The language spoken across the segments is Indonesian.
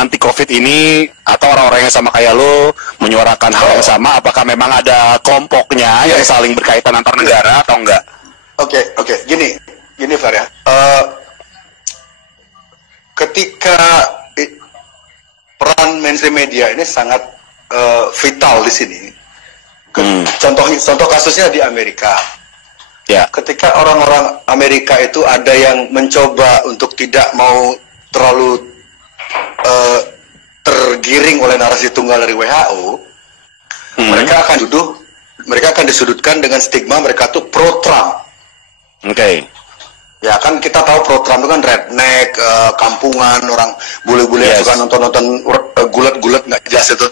anti COVID ini atau orang-orang yang sama kayak lo menyuarakan hal yang sama? Apakah memang ada kelompoknya yang saling berkaitan antar negara atau enggak? Oke. Gini Far ya. Ketika peran mainstream media ini sangat vital di sini. Contoh kasusnya di Amerika. Ya. Ketika orang-orang Amerika itu ada yang mencoba untuk tidak mau terlalu tergiring oleh narasi tunggal dari WHO, mereka akan disudutkan dengan stigma mereka tuh pro Trump. Oke. Ya kan kita tahu pro Trump itu kan redneck, kampungan, orang bule-bule yang suka nonton gulat-gulat nggak jelas itu.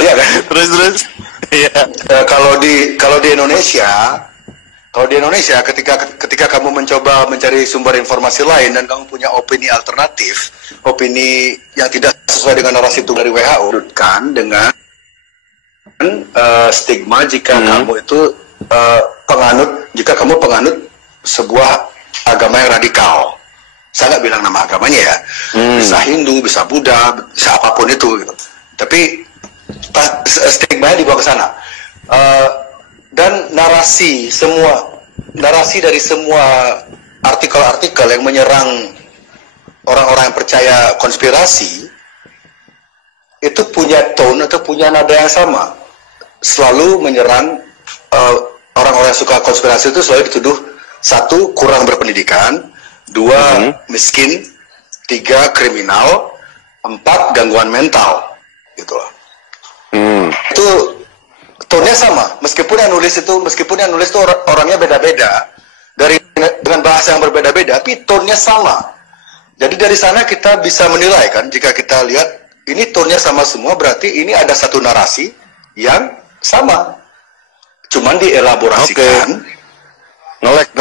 Iya kan? Terus. Iya. Kalau di Indonesia ketika kamu mencoba mencari sumber informasi lain dan kamu punya opini alternatif, opini yang tidak sesuai dengan narasi itu dari WHO, kan dengan stigma jika kamu itu jika kamu penganut sebuah agama yang radikal. Saya nggak bilang nama agamanya ya, bisa Hindu, bisa Buddha, bisa apapun itu gitu. Tapi stigma dibawa ke sana. Dan narasi dari semua artikel-artikel yang menyerang orang-orang yang percaya konspirasi itu punya tone atau punya nada yang sama, selalu menyerang orang-orang yang suka konspirasi itu selalu dituduh, 1, kurang berpendidikan, 2, miskin, 3, kriminal, 4, gangguan mental gitu loh. Itu tone-nya sama, meskipun yang nulis itu orangnya beda-beda, dengan bahasa yang berbeda-beda, tapi tone-nya sama. Jadi dari sana kita bisa menilai kan, jika kita lihat ini tone-nya sama semua, berarti ini ada satu narasi yang sama, cuman dielaborasikan. Ngelek,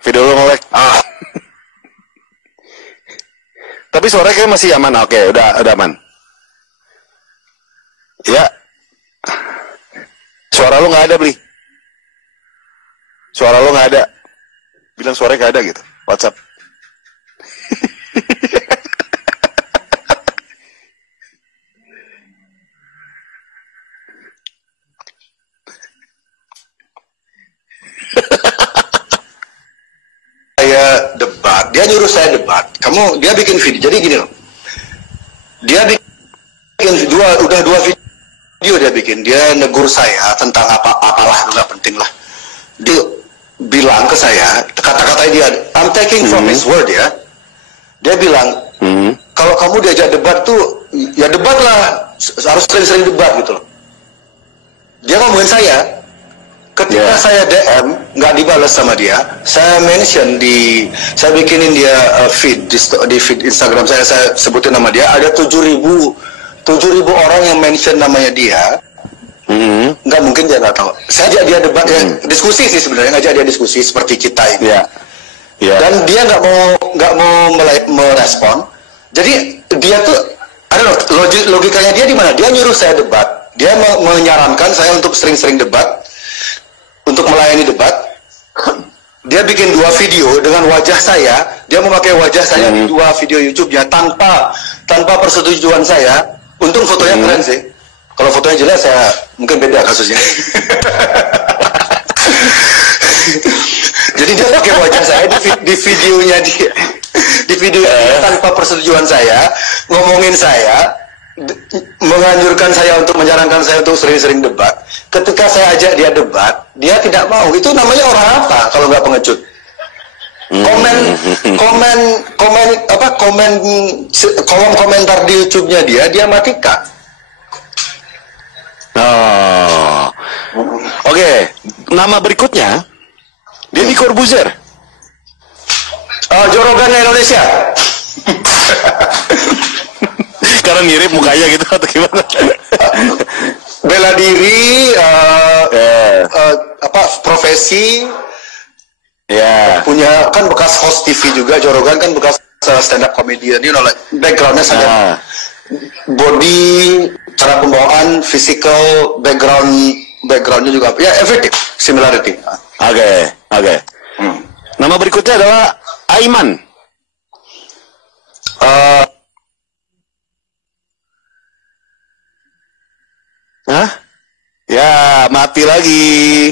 video lo ngelek. Tapi suaranya kayak masih aman. Oke, udah aman. Ya. Suara lo nggak ada, Bli. Suara lo nggak ada. Bilang suaranya nggak ada gitu. WhatsApp. Dia nyuruh saya debat. Dia bikin video. Jadi gini loh. Dia bikin udah dua video dia bikin. Dia negur saya tentang apalah, nggak penting lah. Dia bilang ke saya, kata-katanya dia, I'm taking from his word ya. Dia bilang, kalau kamu diajak debat tuh, ya debat lah. Harus sering-sering debat gitu loh. Dia ngomongin saya. Ketika saya DM nggak dibalas sama dia, saya mention saya bikinin dia feed di feed Instagram saya sebutin nama dia, ada 7.000 orang yang mention namanya dia. Nggak mungkin dia nggak tahu. Saya ajak dia debat, diskusi sih sebenarnya, ngajak dia diskusi seperti kita ini. Dan dia nggak mau merespon. Jadi dia tuh, logikanya dia di mana? Dia nyuruh saya debat, dia menyarankan saya untuk sering-sering debat. Untuk melayani debat, dia bikin 2 video dengan wajah saya. Dia memakai wajah saya di 2 video YouTube-nya tanpa persetujuan saya. Untung fotonya keren sih. Kalau fotonya jelas, saya mungkin beda kasusnya. Jadi dia pakai wajah saya di videonya dia, tanpa persetujuan saya, ngomongin saya, menganjurkan saya untuk menyarankan saya untuk sering-sering debat. Ketika saya ajak dia debat, dia tidak mau. Itu namanya orang apa kalau nggak pengecut? Kolom komentar di YouTube-nya dia matikan. Oke. Nama berikutnya Deddy Corbuzier. Jorogannya Indonesia. Karena mirip mukanya gitu atau gimana? Bela diri, profesi, punya kan bekas host TV juga. Jorogan kan bekas stand up comedian, backgroundnya sangat body, cara pembawaan, physical, backgroundnya juga, everything similarity. Oke. Nama berikutnya adalah Aiman. mati lagi.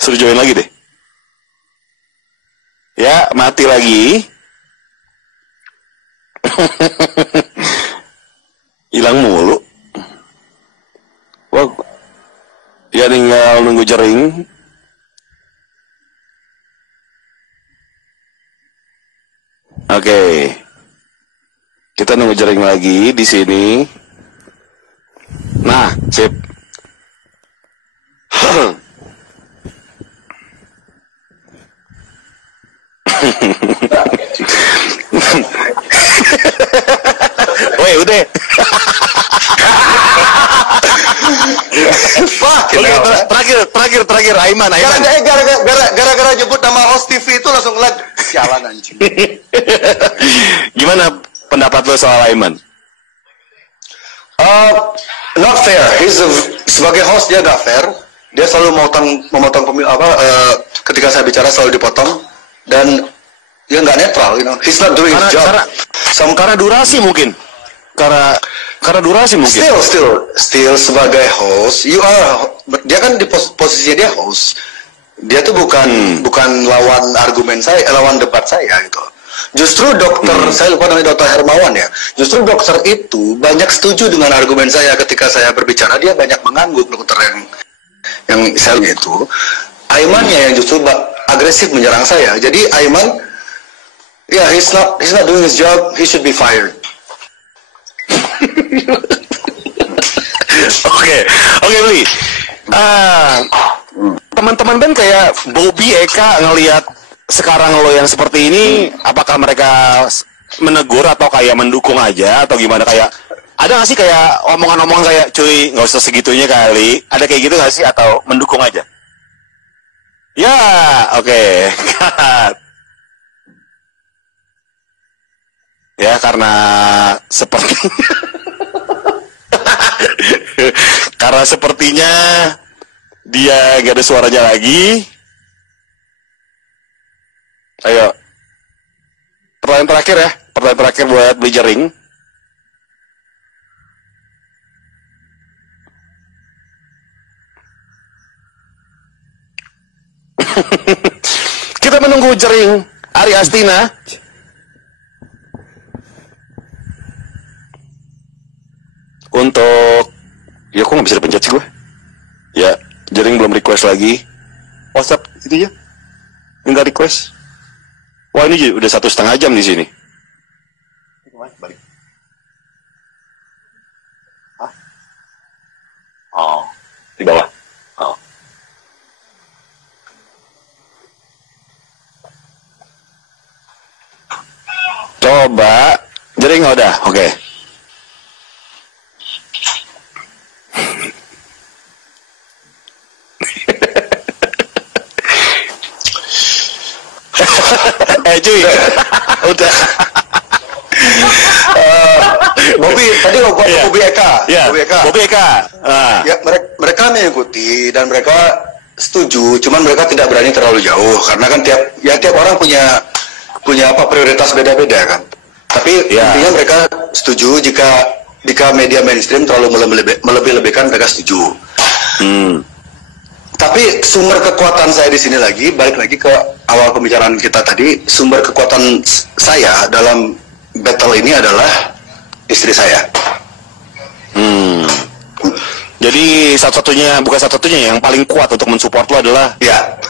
Suruh join lagi deh. Ya, mati lagi. Hilang mulu. Wah, ya tinggal nunggu jering. Oke. Kita nunggu jering lagi di sini. Nah, sip. Woi, udah. Terakhir Aiman. Gara-gara nyebut nama host TV itu langsung lag. Sialan anjing. Gimana pendapat lo soal Aiman? Not fair. Sebagai host dia gak fair. Dia selalu memotong ketika saya bicara selalu dipotong dan dia nggak netral, you know. He's not doing his job. Karena durasi mungkin. Karena durasi mungkin. Still sebagai host, dia kan di posisinya dia host. Dia tuh bukan lawan argumen saya, lawan debat saya gitu. Justru saya lupa namanya Dr. Hermawan ya. Justru dokter itu banyak setuju dengan argumen saya ketika saya berbicara. Dia banyak mengangguk dokter yang saya itu. Aimannya yang justru agresif menyerang saya. Jadi Aiman, he's not doing his job. He should be fired. Oke, Bli. Teman-teman band kayak Bobby, Eka ngelihat sekarang lo yang seperti ini, apakah mereka menegur atau kayak mendukung aja atau gimana? Kayak ada nggak sih kayak omongan-omongan kayak cuy nggak usah segitunya kali? Ada kayak gitu nggak sih atau mendukung aja? Ya, oke. Ya karena sepertinya dia gak ada suaranya lagi. Ayo, pertanyaan terakhir buat Bli Jering. Kita menunggu Jering Ari Astina. Untuk ya kok nggak bisa dipencet sih gue. Ya, Jering belum request lagi. WhatsApp itu ya, nggak request. Wah ini udah 1,5 jam di sini. Balik. Oh, di bawah. Oh. Coba Jering udah, oke. Cuy, udah. Bobby tadi Bobby Eka. Bobby Eka. Ya, mereka mengikuti dan mereka setuju, cuman mereka tidak berani terlalu jauh karena kan tiap orang punya prioritas beda-beda kan. Tapi intinya mereka setuju jika media mainstream terlalu melebih-lebihkan, mereka setuju. Tapi sumber kekuatan saya di sini balik lagi ke awal pembicaraan kita tadi, sumber kekuatan saya dalam battle ini adalah istri saya. Jadi bukan satu-satunya yang paling kuat untuk mensupport lo adalah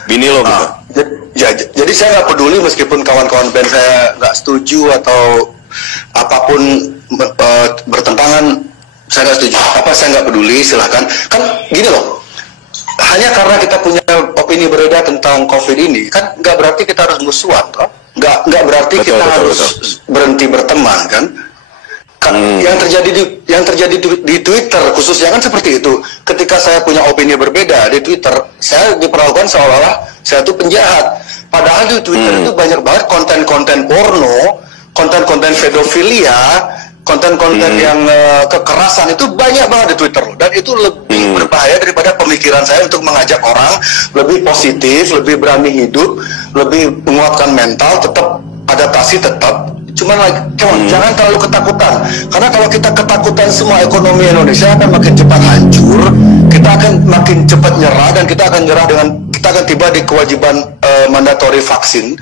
bini lo gitu. Jadi saya nggak peduli meskipun kawan-kawan band saya nggak setuju atau apapun bertentangan, saya nggak setuju. Saya nggak peduli, silahkan. Kan gini loh. Hanya karena kita punya opini berbeda tentang COVID ini, kan nggak berarti kita harus musuhan, toh? Nggak berarti kita harus berhenti berteman, kan? Yang terjadi di Twitter khususnya kan seperti itu. Ketika saya punya opini berbeda di Twitter, saya diperlakukan seolah-olah saya itu penjahat. Padahal di Twitter itu banyak banget konten-konten porno, konten-konten pedofilia, konten-konten yang kekerasan itu banyak banget di Twitter loh. Dan itu lebih berbahaya daripada pemikiran saya untuk mengajak orang lebih positif, lebih berani hidup, lebih menguatkan mental, tetap adaptasi, tetap. Cuman jangan terlalu ketakutan. Karena kalau kita ketakutan, semua ekonomi Indonesia akan makin cepat hancur. Kita akan makin cepat nyerah, dan kita akan tiba di kewajiban mandatory vaksin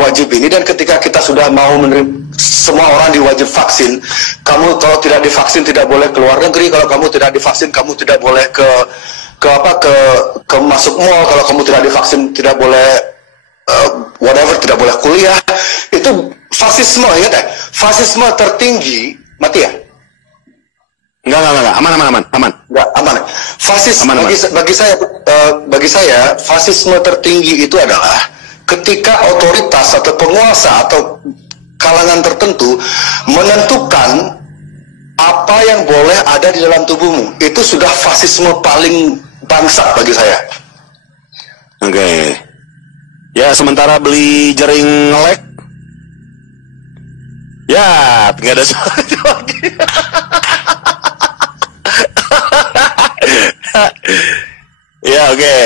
wajib ini. Dan ketika kita sudah mau menerima, semua orang diwajib vaksin, kamu kalau tidak divaksin tidak boleh keluar negeri, kalau kamu tidak divaksin kamu tidak boleh ke masuk mall, kalau kamu tidak divaksin tidak boleh whatever, tidak boleh kuliah. Itu fasisme, ingat ya? Fasisme tertinggi, mati ya? Enggak, aman. Enggak, aman. Aman. Bagi saya, fasisme tertinggi itu adalah ketika otoritas atau penguasa atau kalangan tertentu menentukan apa yang boleh ada di dalam tubuhmu. Itu sudah fasisme paling bangsat bagi saya. Oke. Ya, sementara beli jaring ngelek, ya, nggak ada suaranya lagi. Ya, oke.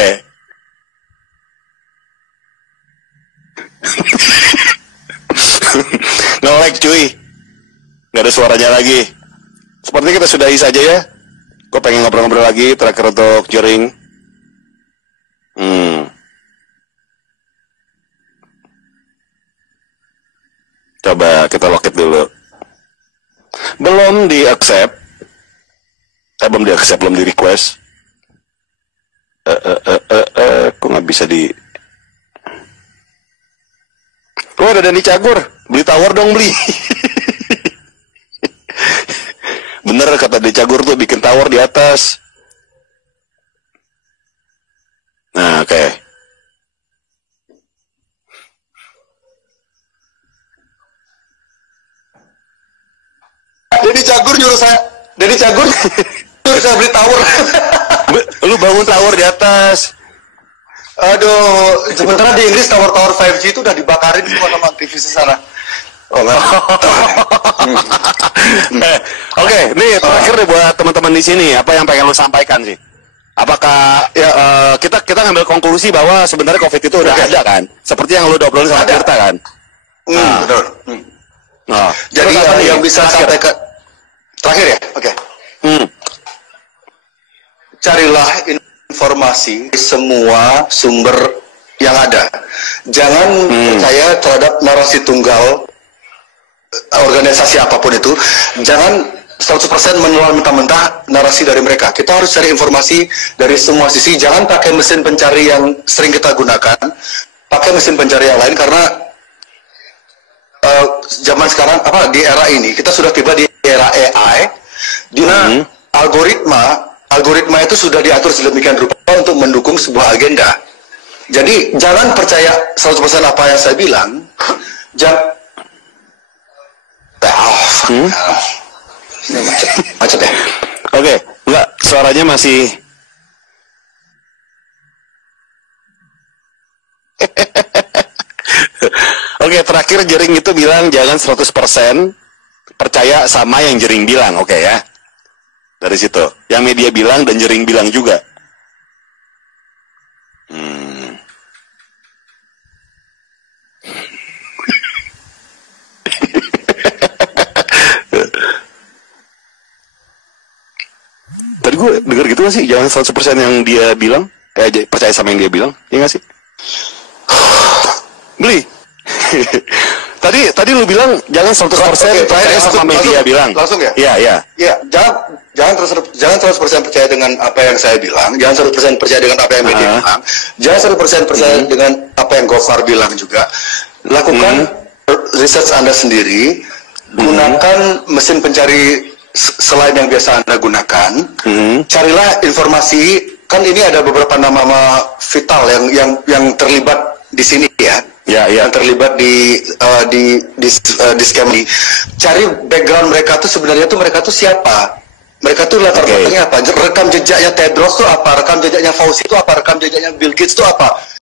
Nge-lag cuy, nggak ada suaranya lagi. Seperti kita sudahi saja ya. Gue pengen ngobrol-ngobrol lagi terakhir untuk jaring. Coba kita locket dulu. Belum di accept. Belum di accept, belum di request. Kok nggak bisa di... Oh, ada Dani Cagur. Beli tower dong, beli. Bener kata Dani Cagur tuh, bikin tower di atas. Nah, oke. Dani Cagur nyuruh saya beli tower. Lu bangun tower di atas. Aduh, sementara di Inggris tower-tower 5G itu udah dibakarin semua sama aktivis di sana. Oh, enggak. Oke, nih terakhir deh buat teman-teman di sini, apa yang pengen lu sampaikan sih? Apakah kita ngambil konklusi bahwa sebenarnya COVID itu udah ada kan? Seperti yang lu udah obrolin sama Tirta kan? Betul. Jadi yang bisa sampaikan terakhir ya, oke. Carilah informasi semua sumber yang ada. Jangan percaya terhadap narasi tunggal organisasi apapun itu. Jangan 100% menelan mentah-mentah narasi dari mereka. Kita harus cari informasi dari semua sisi. Jangan pakai mesin pencari yang sering kita gunakan. Pakai mesin pencari yang lain, karena zaman sekarang di era ini kita sudah tiba di era AI, di mana algoritma itu sudah diatur sedemikian rupa untuk mendukung sebuah agenda. Jadi jangan percaya 100% apa yang saya bilang. Macet ya. Oke, enggak, suaranya masih. Oke, terakhir Jering itu bilang jangan 100% percaya sama yang Jering bilang, oke ya. Dari situ, yang media bilang dan Jering bilang juga. Tadi gue denger gitu gak sih, jangan 100% yang dia bilang, percaya sama yang dia bilang, ya gak sih? Beli. Tadi lu bilang jangan 100% percaya sama media bilang. Langsung ya? Iya. Iya, jangan 100% percaya dengan apa yang saya bilang, jangan 100% percaya dengan apa yang media bilang, jangan 100% percaya dengan apa yang Gofar bilang juga. Lakukan research Anda sendiri, gunakan mesin pencari selain yang biasa Anda gunakan. Carilah informasi, kan ini ada beberapa nama vital yang terlibat di sini ya. Yang terlibat di scam ini. Cari background mereka tuh sebenarnya tuh mereka tuh siapa? Mereka tuh latar belakangnya apa? Rekam jejaknya Tedros tuh apa? Rekam jejaknya Fauci tuh apa? Rekam jejaknya Bill Gates tuh apa?